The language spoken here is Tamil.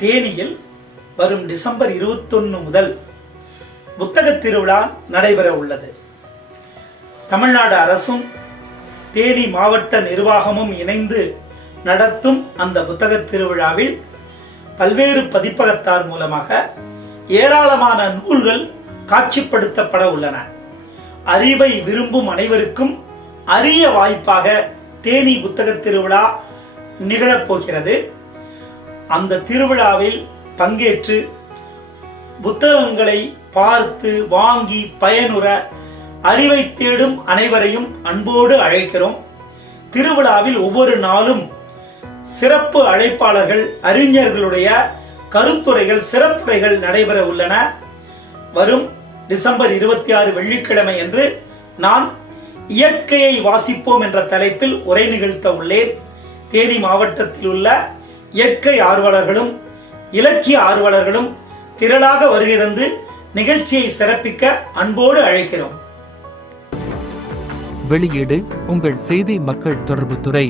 தேனியில் வரும் டிசம்பர் 21 முதல் புத்தக திருவிழா நடைபெற உள்ளது. தமிழ்நாடு அரசும் தேனி மாவட்ட நிர்வாகமும் இணைந்து நடத்தும் அந்த புத்தக திருவிழாவில் பல்வேறு பதிப்பகத்தார் மூலமாக ஏராளமான நூல்கள் காட்சிப்படுத்தப்பட உள்ளன. அறிவை விரும்பும் அனைவருக்கும் அரிய வாய்ப்பாக தேனி புத்தக திருவிழா நிகழப்போகிறது. அந்த திருவிழாவில் பங்கேற்று புத்தகங்களை பார்த்து வாங்கி பயனுற அறிவை தேடும் அனைவரையும் அன்போடு அழைக்கிறோம். திருவிழாவில் ஒவ்வொரு நாளும் சிறப்பு அழைப்பாளர்கள், அறிஞர்களுடைய கருத்துரைகள், சிறப்புரைகள் நடைபெற உள்ளன. வரும் டிசம்பர் 26 வெள்ளிக்கிழமை அன்று நான் இயற்கையை வாசிப்போம் என்ற தலைப்பில் உரை நிகழ்த்த உள்ளேன். தேனி மாவட்டத்தில் உள்ள இயற்கை ஆர்வலர்களும் இலக்கிய ஆர்வலர்களும் திரளாக வருகை தந்து நிகழ்ச்சியை சிறப்பிக்க அன்போடு அழைக்கிறோம். வெளியீடு உங்கள் செய்தி மக்கள் தொடர்பு துறை.